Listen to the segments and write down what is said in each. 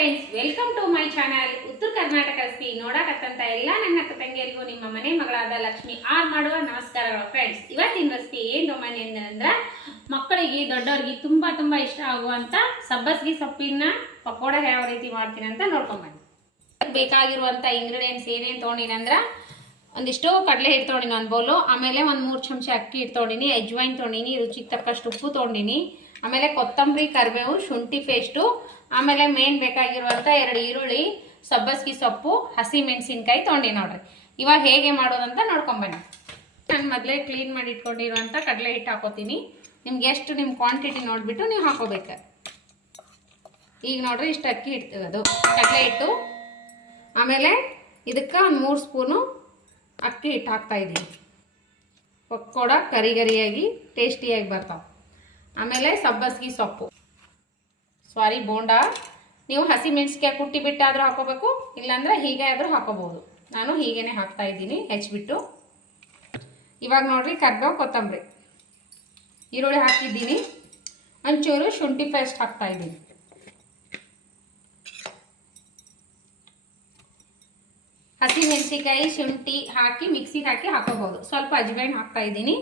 Friends, welcome to my channel Uttara Karnataka recipe. ನೋಡಕತ್ತಂತ ಎಲ್ಲ ನನ್ನ ಅಕ್ಕ ತಂಗಿಯರಿಗೂ ನಿಮ್ಮ ಮನೆ ಮಗಳಾದ ಲಕ್ಷ್ಮಿ ಆರ್ ಮಾಡುವ ನಮಸ್ಕಾರಗಳು. ಫ್ರೆಂಡ್ಸ್, ಇವತ್ತಿನ ರೆಸಿಪಿ ಏನು ತೊಗೊಂಬಂದಿ ಅಂದ್ರೆ ಮಕ್ಕಳಿಗೆ ದೊಡ್ಡವರಿಗೆ ತುಂಬಾ ಇಷ್ಟ ಆಗುವಂತ ಸಬ್ಬಸ್ಗಿ ಸೊಪ್ಪಿನ ಪಕೋಡ ಯಾವ ರೀತಿ ಮಾಡ್ತೀನಿ ಅಂತ ನೋಡ್ಕೊಂಬನ್ನಿ. ಬೇಕಾಗಿರುವಂತ ಇಂಗ್ರೀಡಿಯೆಂಟ್ಸ್ ಏನೇನು ತೊಗೊಂಡಿನಿ ಅಂದ್ರೆ ಒಂದಿಷ್ಟು ಕಡಲೆ ಹಿಟ್ಟು ತೊಗೊಂಡಿನಿ, ಒಂದು ಬೌಲು. ಆಮೇಲೆ ಒಂದು 3 ಚಮಚ ಅಕ್ಕಿ ಹಿಟ್ಟು ತೊಗೊಂಡಿನಿ, ಅಜ್ವಾಯಿನ್ ತೊಗೊಂಡಿನಿ, ರುಚಿಗೆ ತಕ್ಕಷ್ಟು ಉಪ್ಪು ತೊಗೊಂಡಿನಿ. ಆಮೇಲೆ ಕೊತ್ತಂಬರಿ, ಕರಿಬೇವು, ಶುಂಠಿ ಪೇಸ್ಟು. ಆಮೇಲೆ ಮೇನ್ ಬೇಕಾಗಿರುವಂಥ 2 ಈರುಳ್ಳಿ, ಸಬ್ಬಸ್ಗಿ ಸೊಪ್ಪು, ಹಸಿ ಮೆಣಸಿನ್ಕಾಯಿ ತೊಗೊಂಡಿ ನೋಡ್ರಿ. ಇವಾಗ ಹೇಗೆ ಮಾಡೋದಂತ ನೋಡ್ಕೊಂಬನ್ನಿ. ನಾನು ಮೊದಲೇ ಕ್ಲೀನ್ ಮಾಡಿ ಇಟ್ಕೊಂಡಿರುವಂಥ ಕಡಲೆ ಹಿಟ್ಟು ಹಾಕೋತೀನಿ. ನಿಮ್ಗೆ ಎಷ್ಟು ನಿಮ್ಮ ಕ್ವಾಂಟಿಟಿ ನೋಡಿಬಿಟ್ಟು ನೀವು ಹಾಕೋಬೇಕು. ಈಗ ನೋಡ್ರಿ, ಇಷ್ಟು ಅಕ್ಕಿ ಹಿಟ್ಟು, ಅದು ಕಡಲೆ ಹಿಟ್ಟು. ಆಮೇಲೆ ಇದಕ್ಕೆ ಒಂದು 3 ಸ್ಪೂನು ಅಕ್ಕಿ ಹಿಟ್ಟು ಹಾಕ್ತಾಯಿದ್ದೀನಿ. ಪಕೋಡ ಕರಿಗರಿಯಾಗಿ ಟೇಸ್ಟಿಯಾಗಿ ಬರ್ತಾವೆ. ಆಮೇಲೆ ಸಬ್ಬಸ್ಗಿ ಸೊಪ್ಪು, ಬೋಂಡ. ನೀವು ಹಸಿ ಮೆಣಸಿನ್ಕಾಯಿ ಕುಟ್ಟಿ ಬಿಟ್ಟಾದರೂ ಹಾಕೋಬೇಕು, ಇಲ್ಲಾಂದ್ರೆ ಹೀಗೆ ಆದರೂ ಹಾಕೋಬಹುದು. ನಾನು ಹೀಗೇನೆ ಹಾಕ್ತಾ ಇದ್ದೀನಿ ಹೆಚ್ಚಿಬಿಟ್ಟು. ಇವಾಗ ನೋಡ್ರಿ, ಕರಿಬೇವು, ಕೊತ್ತಂಬರಿ, ಈರುಳ್ಳಿ ಹಾಕಿದ್ದೀನಿ. ಒಂಚೂರು ಶುಂಠಿ ಪೇಸ್ಟ್ ಹಾಕ್ತಾ ಇದ್ದೀನಿ. ಹಸಿ ಮೆಣಸಿನ್ಕಾಯಿ, ಶುಂಠಿ ಹಾಕಿ ಮಿಕ್ಸಿಗೆ ಹಾಕಿ ಹಾಕೋಬಹುದು. ಸ್ವಲ್ಪ ಅಜ್ವಾಯಿನ್ ಹಾಕ್ತಾ ಇದ್ದೀನಿ.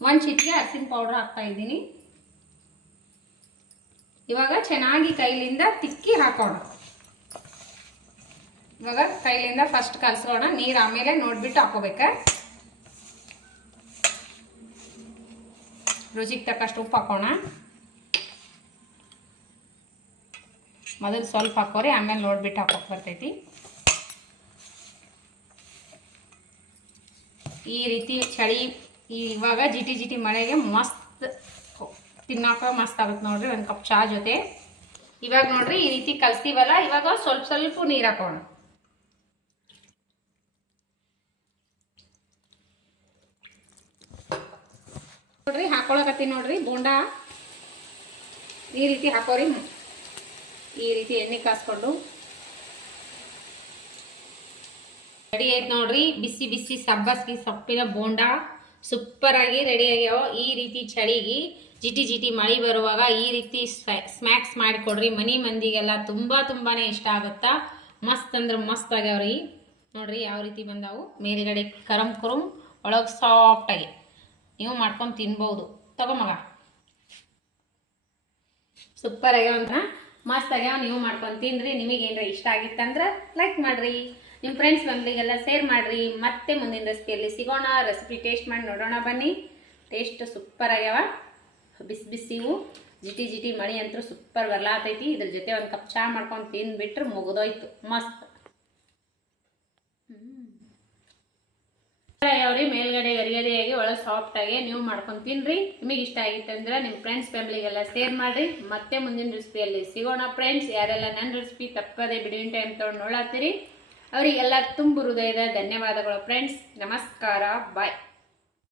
1 ಚಿಟಿಕೆ ಅರಿಶಿನ ಪೌಡರ್ ಹಾಕ್ತಾ ಇದ್ದೀನಿ. ಇವಾಗ ಚೆನ್ನಾಗಿ ಕೈಲಿಂದ ತಿಕ್ಕಿ ಹಾಕೋಣ. ಇವಾಗ ಕೈಲಿಂದ ಫಸ್ಟ್ ಕಲಸೋಣ. ನೀರು ಆಮೇಲೆ ನೋಡ್ಬಿಟ್ಟು ಹಾಕೋಬೇಕ. ರುಚಿಗೆ ತಕ್ಕಷ್ಟು ಉಪ್ಪು ಹಾಕೋಣ. ಮೊದಲು ಸ್ವಲ್ಪ ಹಾಕೋರಿ, ಆಮೇಲೆ ನೋಡ್ಬಿಟ್ಟು ಹಾಕೋಕೆ ಬರ್ತೈತಿ. ಈ ರೀತಿ ಚಳಿ ಇವಾಗ ಜಿಟಿ ಮಳೆಗೆ ಮಸ್ತ್ ತಿನ್ನೋಕೆ ಮಸ್ತ್ ಆಗುತ್ತೆ ನೋಡ್ರಿ, ಒಂದು ಕಪ್ ಚಹಾ ಜೊತೆ. ಇವಾಗ ನೋಡ್ರಿ, ಈ ರೀತಿ ಕಲ್ಸ್ತೀವಲ್ಲ, ಇವಾಗ ಸ್ವಲ್ಪ ನೀರು ಹಾಕೋಣ. ನೋಡ್ರಿ, ಹಾಕೊಳಕತ್ತೀನಿ ನೋಡ್ರಿ ಬೋಂಡ. ಈ ರೀತಿ ಹಾಕೋರಿ. ಈ ರೀತಿ ಎಣ್ಣೆ ಕಾಸ್ಕೊಂಡು ರೆಡಿ ಆಯ್ತು ನೋಡ್ರಿ. ಬಿಸಿ ಸಬ್ಬಸ್ಗಿ ಸೊಪ್ಪಿನ ಬೋಂಡ ಸೂಪರ್ ಆಗಿ ರೆಡಿ ಆಗ್ಯಾವ. ಈ ರೀತಿ ಚಳಿಗೆ ಜಿಟಿ ಮಳೆ ಬರುವಾಗ ಈ ರೀತಿ ಸ್ನ್ಯಾಕ್ಸ್ ಮಾಡಿಕೊಡ್ರಿ. ಮನಿ ಮಂದಿಗೆಲ್ಲ ತುಂಬಾನೇ ಇಷ್ಟ ಆಗುತ್ತಾ. ಮಸ್ತ್ ಅಂದ್ರೆ ಮಸ್ತ್ ಆಗ್ಯಾವ್ರಿ. ನೋಡ್ರಿ ಯಾವ ರೀತಿ ಬಂದಾವು. ಮೇಲ್ಗಡೆ ಕರಂ ಒಳಗೆ ಸಾಫ್ಟಾಗಿ ನೀವು ಮಾಡ್ಕೊಂಡು ತಿನ್ಬೋದು. ತಗೋ ಮಗ, ಸೂಪರ್ ಆಗ್ಯಾವ ಅಂತ ಮಸ್ತ್ ಆಗ್ಯಾವ. ನೀವು ಮಾಡ್ಕೊಂಡು ತಿನ್ರಿ. ನಿಮಗೇನಾರ ಇಷ್ಟ ಆಗಿತ್ತಂದ್ರೆ ಲೈಕ್ ಮಾಡ್ರಿ, ನಿಮ್ಮ ಫ್ರೆಂಡ್ಸ್ ಫ್ಯಾಮಿಲಿಗೆಲ್ಲ ಶೇರ್ ಮಾಡಿರಿ. ಮತ್ತೆ ಮುಂದಿನ ರೆಸಿಪಿಯಲ್ಲಿ ಸಿಗೋಣ. ರೆಸಿಪಿ ಟೇಸ್ಟ್ ಮಾಡಿ ನೋಡೋಣ ಬನ್ನಿ. ಟೇಸ್ಟ್ ಸೂಪರ್ ಆಗ್ಯಾವ. ಬಿಸಿವು ಜಿಟಿ ಮಳಿ ಅಂತೂ ಸೂಪರ್ ಬರ್ಲಾತೈತಿ. ಇದ್ರ ಜೊತೆ ಒಂದು ಕಪ್ ಚಹಾ ಮಾಡ್ಕೊಂಡು ತಿಂದ್ಬಿಟ್ರೆ ಮುಗಿದೋಯ್ತು. ಮಸ್ತ್ ಅವ್ರಿ. ಮೇಲ್ಗಡೆ ಗರಿಗರಿಯಾಗಿ ಒಳಗೆ ಸಾಫ್ಟಾಗಿ ನೀವು ಮಾಡ್ಕೊಂಡು ತಿನ್ರಿ. ನಿಮಗೆ ಇಷ್ಟ ಆಗಿತ್ತಂದ್ರೆ ನಿಮ್ಮ ಫ್ರೆಂಡ್ಸ್ ಫ್ಯಾಮಿಲಿಗೆಲ್ಲ ಶೇರ್ ಮಾಡಿರಿ. ಮತ್ತೆ ಮುಂದಿನ ರೆಸಿಪಿಯಲ್ಲಿ ಸಿಗೋಣ ಫ್ರೆಂಡ್ಸ್. ಯಾರೆಲ್ಲ ನನ್ನ ರೆಸಿಪಿ ತಪ್ಪದೇ ಬಿಡುವಿನ ಟೈಮ್ ತೊಗೊಂಡು ನೋಡತ್ತೀರಿ ಅವರಿಗೆಲ್ಲ ತುಂಬ ಹೃದಯದ ಧನ್ಯವಾದಗಳು ಫ್ರೆಂಡ್ಸ್. ನಮಸ್ಕಾರ, ಬಾಯ್.